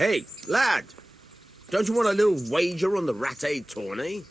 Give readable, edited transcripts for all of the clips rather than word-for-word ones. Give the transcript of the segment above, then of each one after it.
Hey, lad! Don't you want a little wager on the Rattay tourney?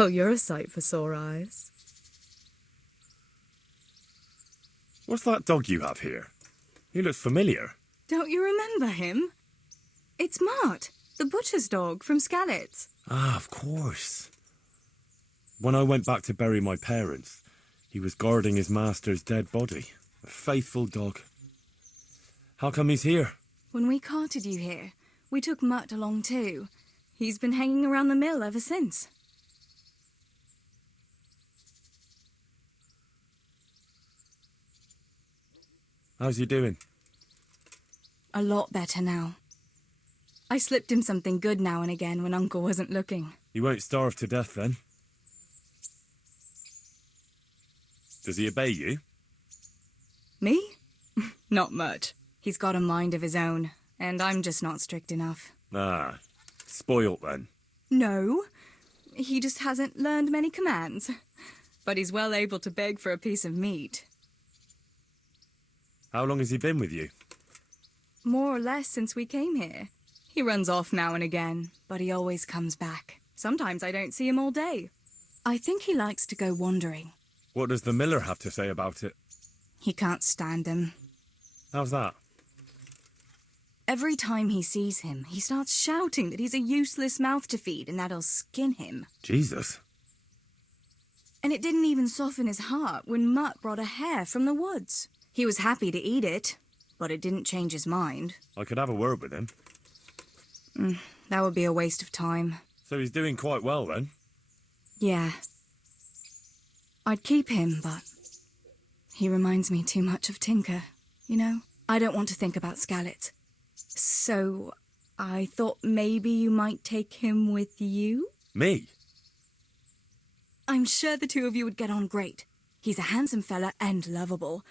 Well, you're a sight for sore eyes. What's that dog you have here? He looks familiar. Don't you remember him? It's Mart, the butcher's dog from Skalitz. Ah, of course. When I went back to bury my parents, he was guarding his master's dead body. A faithful dog. How come he's here? When we carted you here, we took Mutt along too. He's been hanging around the mill ever since. How's he doing? A lot better now. I slipped him something good now and again when Uncle wasn't looking. He won't starve to death then. Does he obey you? Me? Not much. He's got a mind of his own, and I'm just not strict enough. Ah, spoilt then. No, he just hasn't learned many commands. But he's well able to beg for a piece of meat. How long has he been with you? More or less since we came here. He runs off now and again, but he always comes back. Sometimes I don't see him all day. I think he likes to go wandering. What does the miller have to say about it? He can't stand him. How's that? Every time he sees him, he starts shouting that he's a useless mouth to feed and that he'll skin him. Jesus. And it didn't even soften his heart when Mutt brought a hare from the woods. He was happy to eat it, but it didn't change his mind. I could have a word with him. That would be a waste of time. So he's doing quite well then? Yeah. I'd keep him, but he reminds me too much of Tinker, you know? I don't want to think about Skallets. So I thought maybe you might take him with you? Me? I'm sure the two of you would get on great. He's a handsome fella and lovable.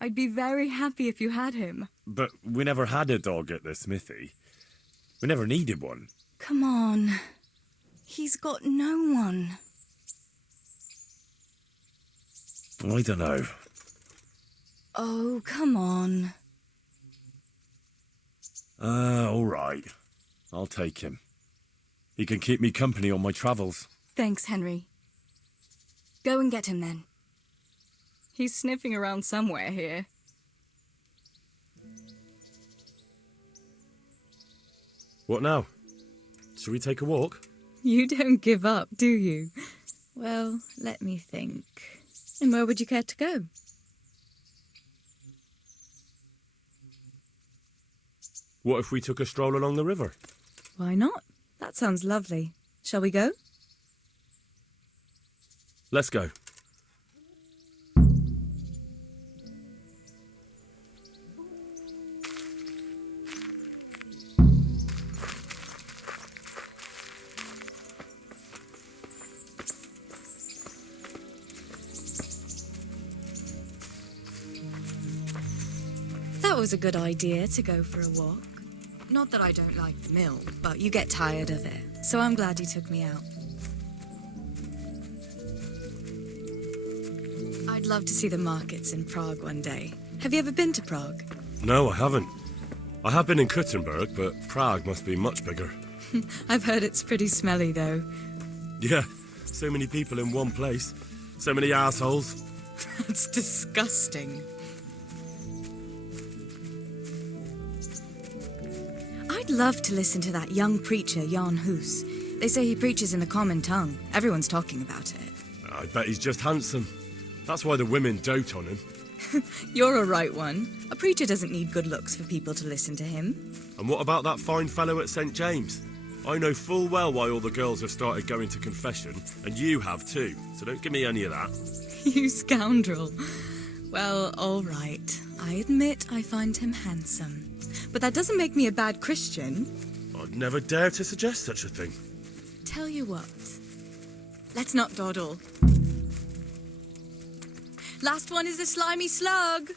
I'd be very happy if you had him. But we never had a dog at the smithy. We never needed one. Come on. He's got no one. I don't know. Oh, come on. All right. I'll take him. He can keep me company on my travels. Thanks, Henry. Go and get him then. He's sniffing around somewhere here. What now? Shall we take a walk? You don't give up, do you? Well, let me think. And where would you care to go? What if we took a stroll along the river? Why not? That sounds lovely. Shall we go? Let's go. That was a good idea to go for a walk. Not that I don't like the mill, but you get tired of it. So I'm glad you took me out. I'd love to see the markets in Prague one day. Have you ever been to Prague? No, I haven't. I have been in Kuttenberg, but Prague must be much bigger. I've heard it's pretty smelly, though. Yeah, so many people in one place. So many assholes. That's disgusting. I'd love to listen to that young preacher, Jan Hus. They say he preaches in the common tongue. Everyone's talking about it. I bet he's just handsome. That's why the women dote on him. You're a right one. A preacher doesn't need good looks for people to listen to him. And what about that fine fellow at St. James? I know full well why all the girls have started going to confession, and you have too, so don't give me any of that. You scoundrel. Well, all right. I admit I find him handsome. But that doesn't make me a bad Christian. I'd never dare to suggest such a thing. Tell you what. Let's not dawdle. Last one is a slimy slug.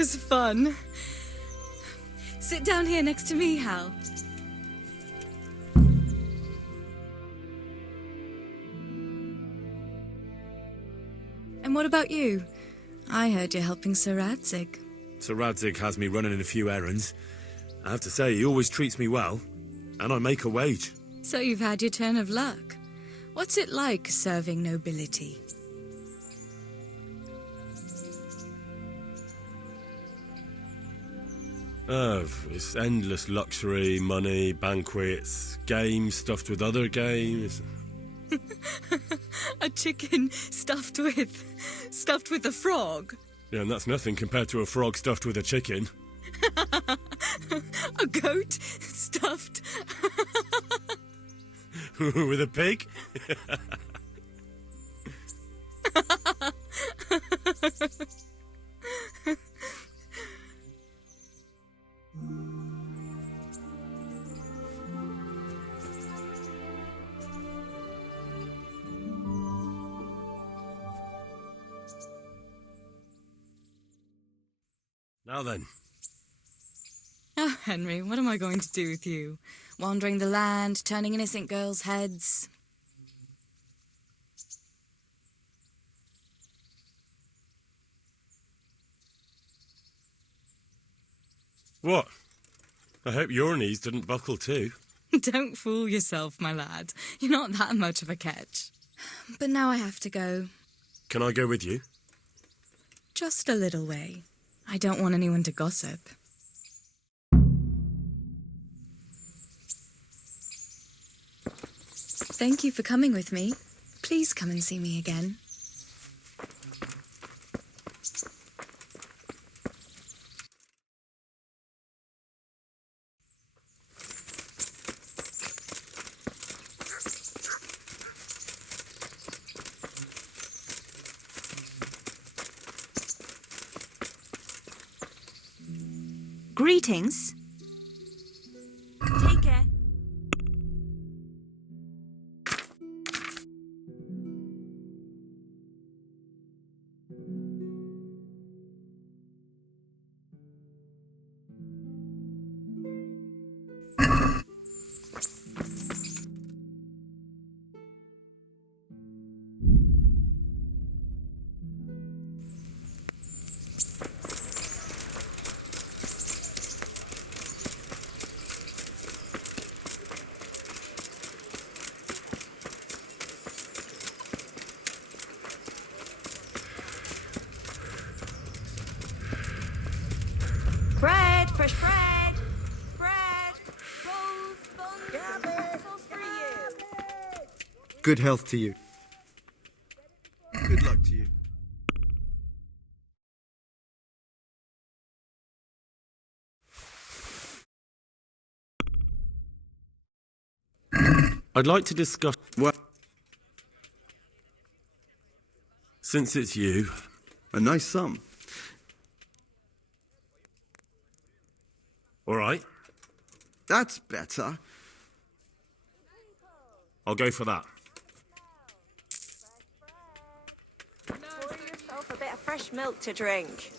was fun. Sit down here next to me, Hal. And what about you? I heard you're helping Sir Radzig. Sir Radzig has me running in a few errands. I have to say, he always treats me well, and I make a wage. So you've had your turn of luck. What's it like serving nobility? It's endless luxury, money, banquets, games stuffed with other games. A chicken stuffed with a frog? Yeah, and that's nothing compared to a frog stuffed with a chicken. A goat stuffed... With a pig? Now then. Oh, Henry, what am I going to do with you? Wandering the land, turning innocent girls' heads. What? I hope your knees didn't buckle too. Don't fool yourself, my lad. You're not that much of a catch. But now I have to go. Can I go with you? Just a little way. I don't want anyone to gossip. Thank you for coming with me. Please come and see me again. Greetings. Take care. Bread, fresh bread. Bread. Rolls, buns, pretzels for you. Good health to you. Good luck to you. I'd like to discuss... Well, Since it's you... a nice sum. All right, That's better. I'll go for that. Pour yourself a bit of fresh milk to drink.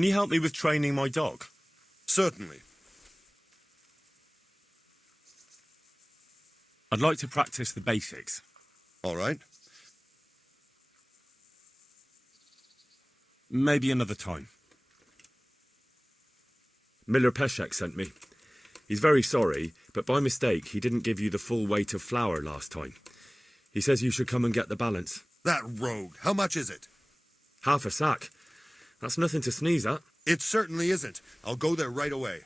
Can you help me with training my dog? Certainly. I'd like to practice the basics. All right. Maybe another time. Miller Peshek sent me. He's very sorry, but by mistake he didn't give you the full weight of flour last time. He says you should come and get the balance. That rogue. How much is it? Half a sack. That's nothing to sneeze at. It certainly isn't. I'll go there right away.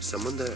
Someone there.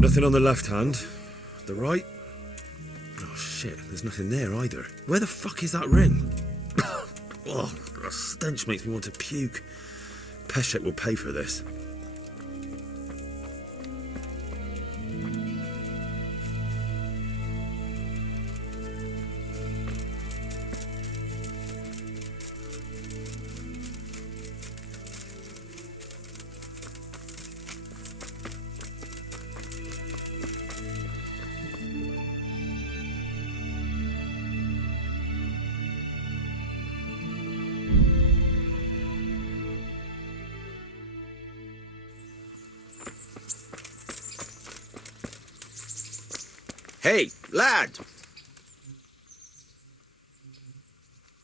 Nothing on the left hand. The right? Oh shit, there's nothing there either. Where the fuck is that ring? Oh, the stench makes me want to puke. Peshek will pay for this. Hey, lad!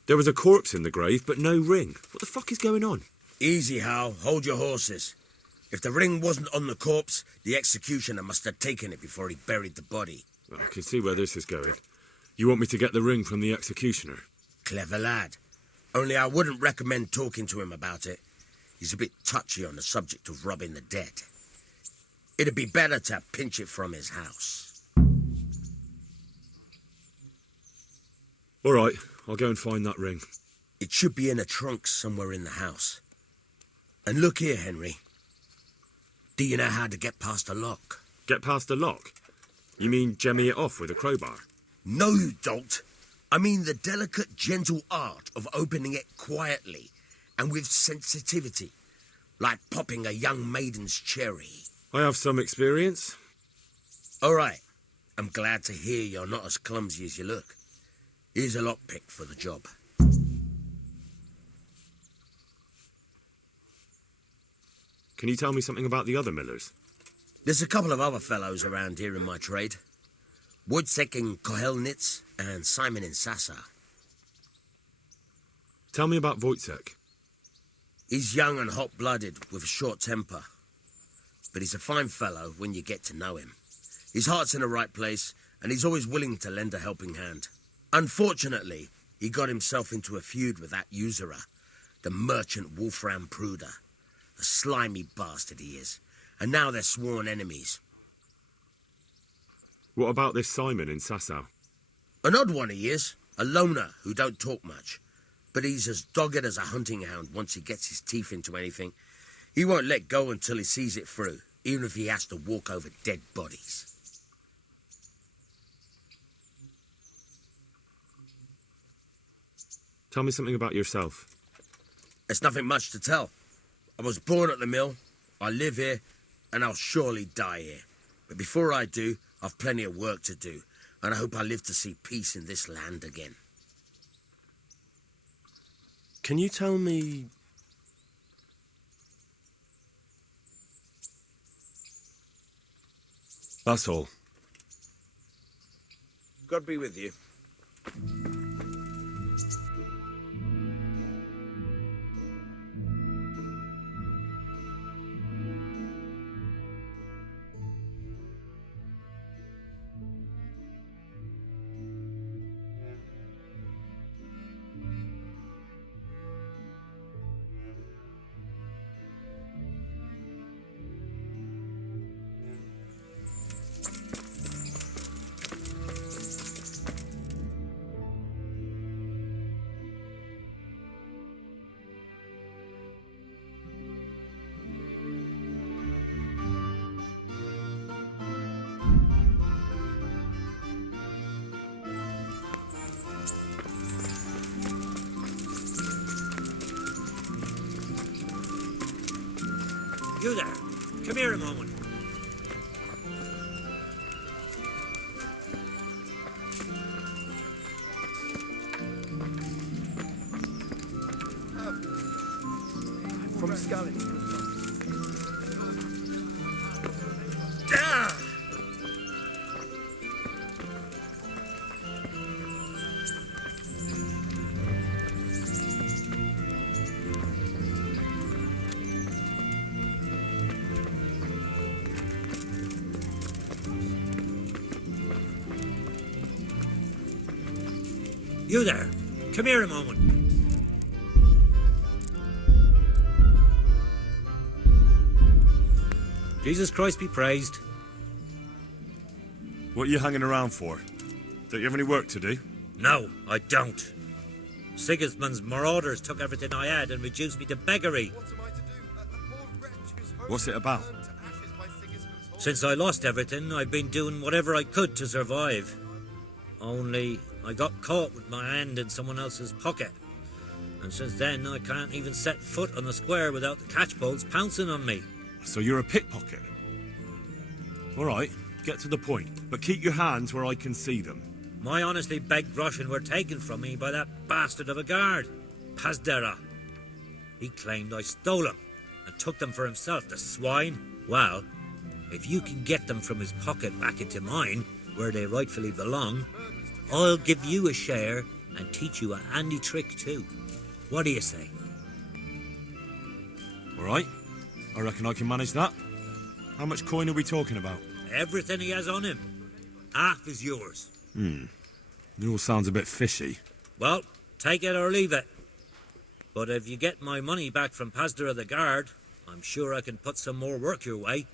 There was a corpse in the grave, but no ring. What the fuck is going on? Easy, Hal. Hold your horses. If the ring wasn't on the corpse, the executioner must have taken it before he buried the body. I can see where this is going. You want me to get the ring from the executioner? Clever lad. Only I wouldn't recommend talking to him about it. He's a bit touchy on the subject of robbing the dead. It'd be better to pinch it from his house. All right, I'll go and find that ring. It should be in a trunk somewhere in the house. And look here, Henry. Do you know how to get past a lock? Get past the lock? You mean jemmy it off with a crowbar? No, you don't. I mean the delicate, gentle art of opening it quietly and with sensitivity, like popping a young maiden's cherry. I have some experience. All right. I'm glad to hear you're not as clumsy as you look. Here's a lockpick for the job. Can you tell me something about the other Millers? There's a couple of other fellows around here in my trade. Wojciech in Kohelnitz and Simon in Sassa. Tell me about Wojciech. He's young and hot-blooded with a short temper. But he's a fine fellow when you get to know him. His heart's in the right place, and he's always willing to lend a helping hand. Unfortunately, he got himself into a feud with that usurer, the merchant Wolfram Pruder. A slimy bastard he is, and now they're sworn enemies. What about this Simon in Sasau? An odd one he is, a loner who don't talk much. But he's as dogged as a hunting hound once he gets his teeth into anything. He won't let go until he sees it through, even if he has to walk over dead bodies. Tell me something about yourself. There's nothing much to tell. I was born at the mill, I live here, and I'll surely die here. But before I do, I've plenty of work to do, and I hope I live to see peace in this land again. Can you tell me... That's all. God be with you. You there. Come here a moment. From Scully. You there. Come here a moment. Jesus Christ be praised. What are you hanging around for? Don't you have any work to do? No, I don't. Sigismund's marauders took everything I had and reduced me to beggary. What's it about? Since I lost everything, I've been doing whatever I could to survive. Only I got caught with my hand in someone else's pocket. And since then, I can't even set foot on the square without the catchpoles pouncing on me. So you're a pickpocket? All right, get to the point, but keep your hands where I can see them. My honestly begged groschen were taken from me by that bastard of a guard, Pazdera. He claimed I stole them and took them for himself, the swine. Well, if you can get them from his pocket back into mine, where they rightfully belong, I'll give you a share and teach you a handy trick too. What do you say? All right, I reckon I can manage that. How much coin are we talking about? Everything he has on him. Half is yours. It all sounds a bit fishy. Well, take it or leave it. But if you get my money back from Pazdera the guard, I'm sure I can put some more work your way.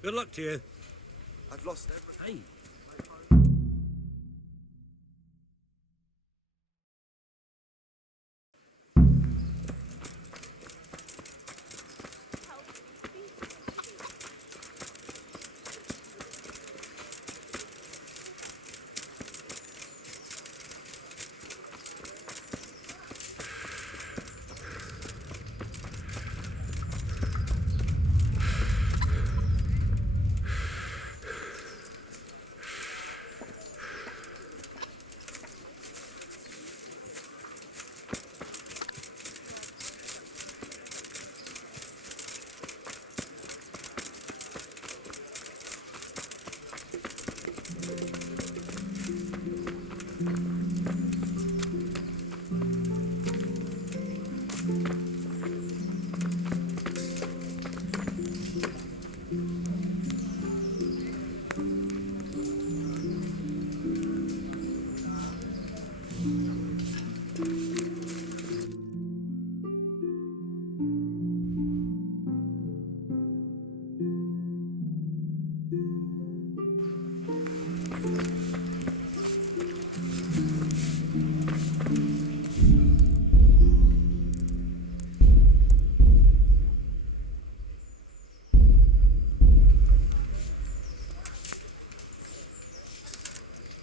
Good luck to you. I've lost everything. Hey.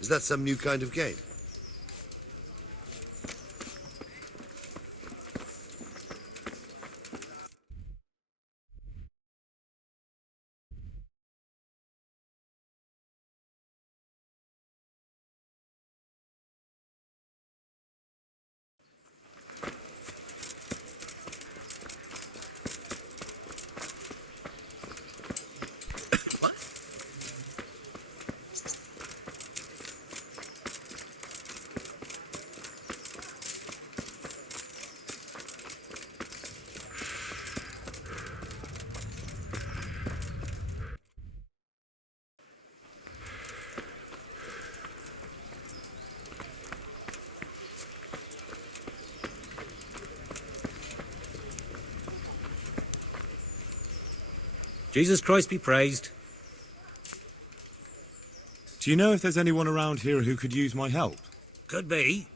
Is that some new kind of game? Jesus Christ be praised. Do you know if there's anyone around here who could use my help? Could be.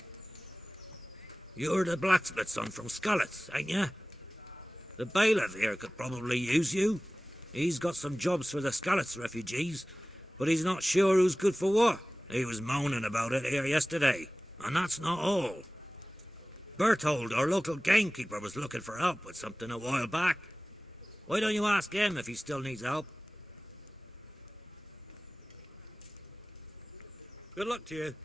You're the blacksmith's son from Scarlets, ain't ya? The bailiff here could probably use you. He's got some jobs for the Scarlets refugees, but he's not sure who's good for what. He was moaning about it here yesterday, and that's not all. Berthold, our local gamekeeper, was looking for help with something a while back. Why don't you ask him if he still needs help? Good luck to you.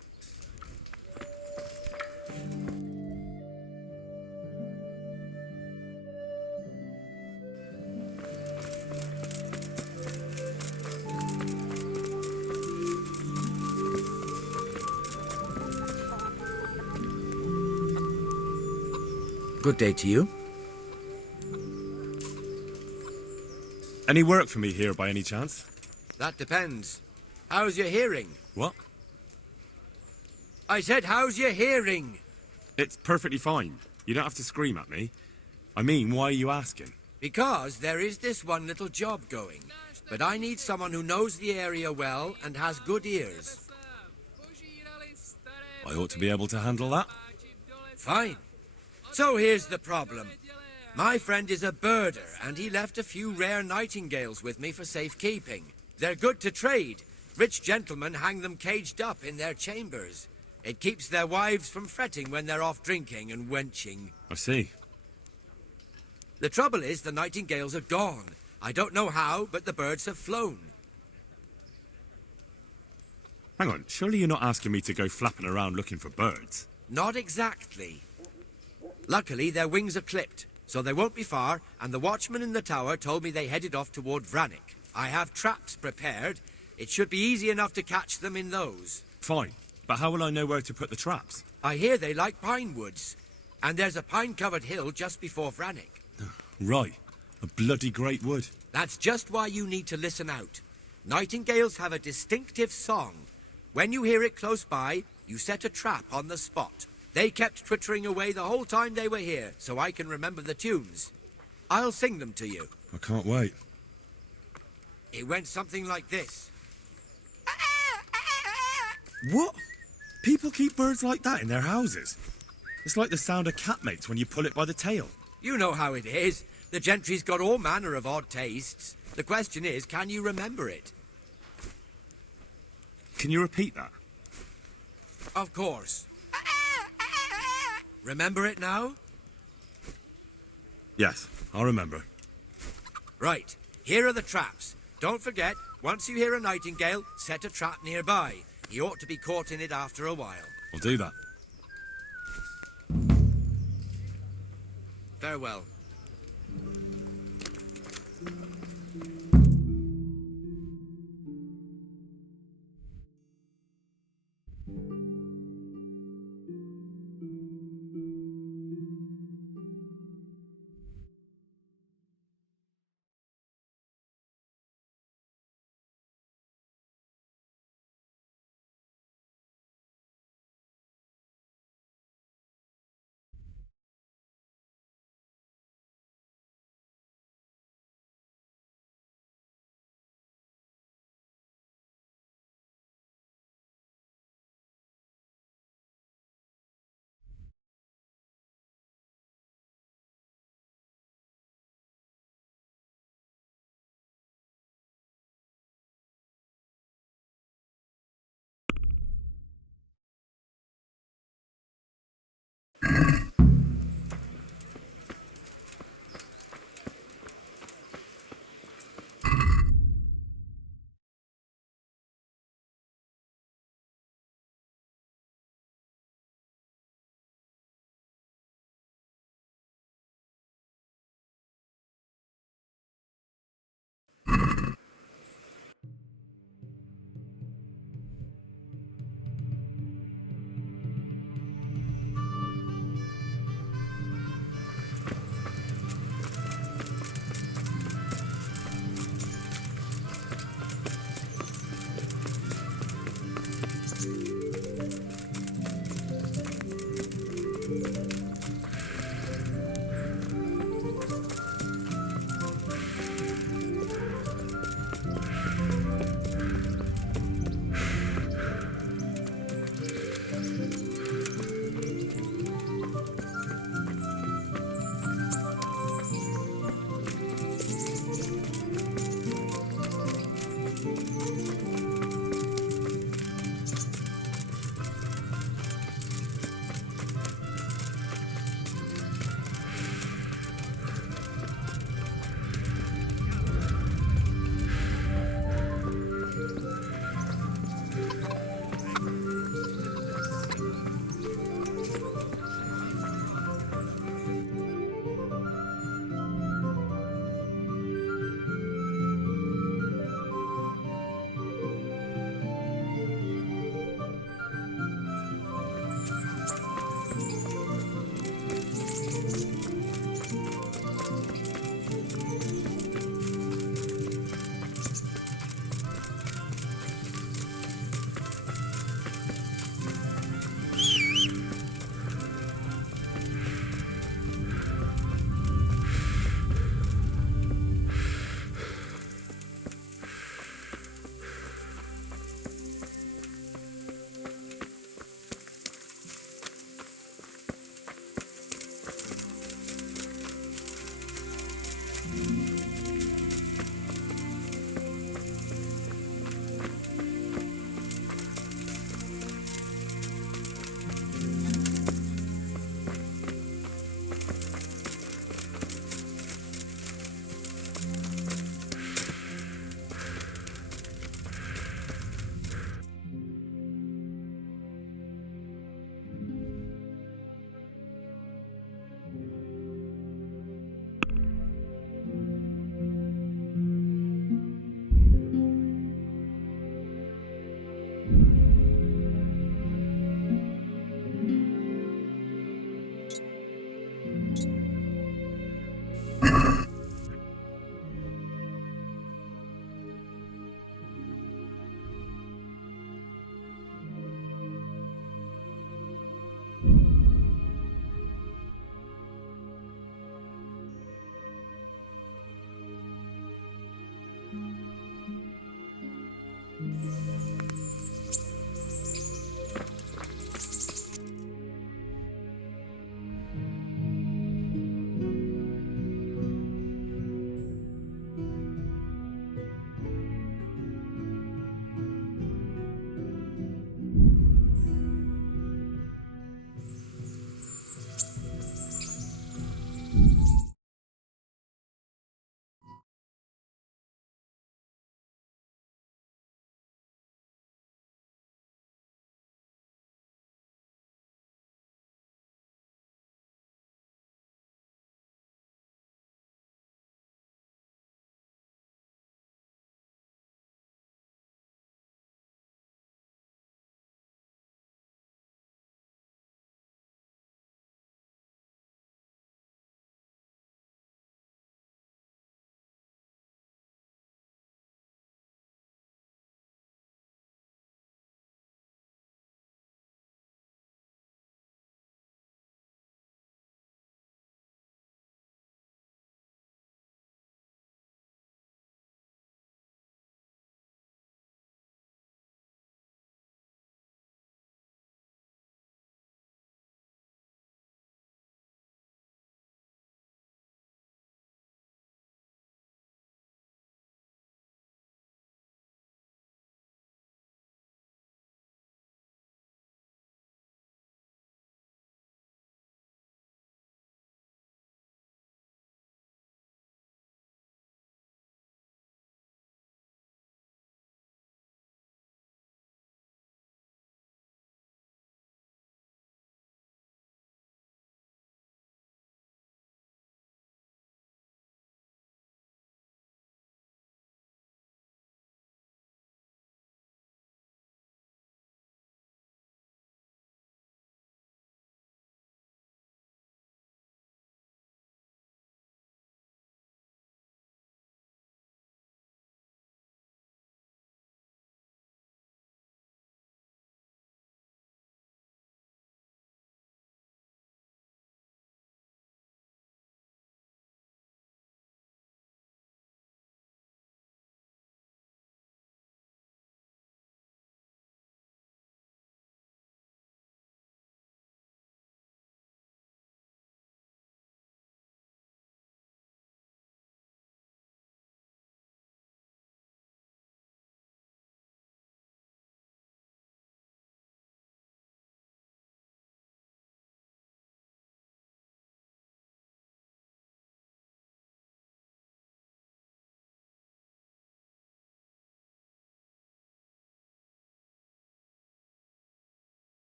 Good day to you. Any work for me here by any chance? That depends. How's your hearing? What? I said, how's your hearing? It's perfectly fine. You don't have to scream at me. I mean, why are you asking? Because there is this one little job going. But I need someone who knows the area well and has good ears. I ought to be able to handle that. Fine. So here's the problem. My friend is a birder, and he left a few rare nightingales with me for safekeeping. They're good to trade. Rich gentlemen hang them caged up in their chambers. It keeps their wives from fretting when they're off drinking and wenching. I see. The trouble is the nightingales are gone. I don't know how, but the birds have flown. Hang on, surely you're not asking me to go flapping around looking for birds? Not exactly. Luckily, their wings are clipped, so they won't be far, and the watchman in the tower told me they headed off toward Vranik. I have traps prepared. It should be easy enough to catch them in those. Fine, but how will I know where to put the traps? I hear they like pine woods, and there's a pine-covered hill just before Vranik. Right, a bloody great wood. That's just why you need to listen out. Nightingales have a distinctive song. When you hear it close by, you set a trap on the spot. They kept twittering away the whole time they were here, so I can remember the tunes. I'll sing them to you. I can't wait. It went something like this. What? People keep birds like that in their houses? It's like the sound of cat mates when you pull it by the tail. You know how it is. The gentry's got all manner of odd tastes. The question is, can you remember it? Can you repeat that? Of course. Remember it now? Yes, I'll remember. Right. Here are the traps. Don't forget, once you hear a nightingale, set a trap nearby. He ought to be caught in it after a while. I'll do that. Farewell.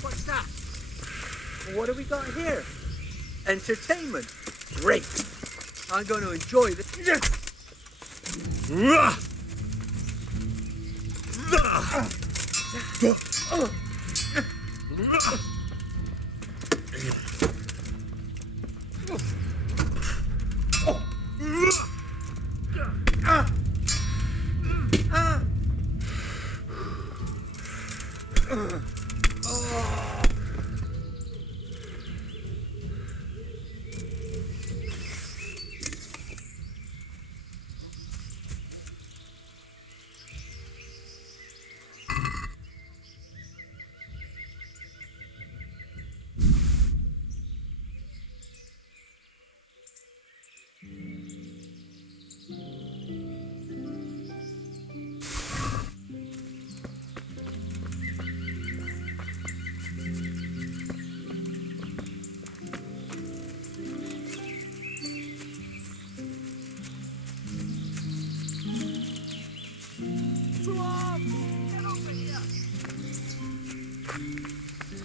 What's that? What have we got here? Entertainment. Great. I'm going to enjoy this.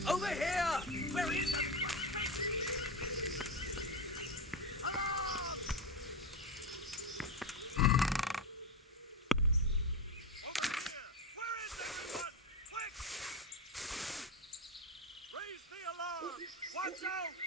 Over here! Where is... Raise the alarm! Watch out!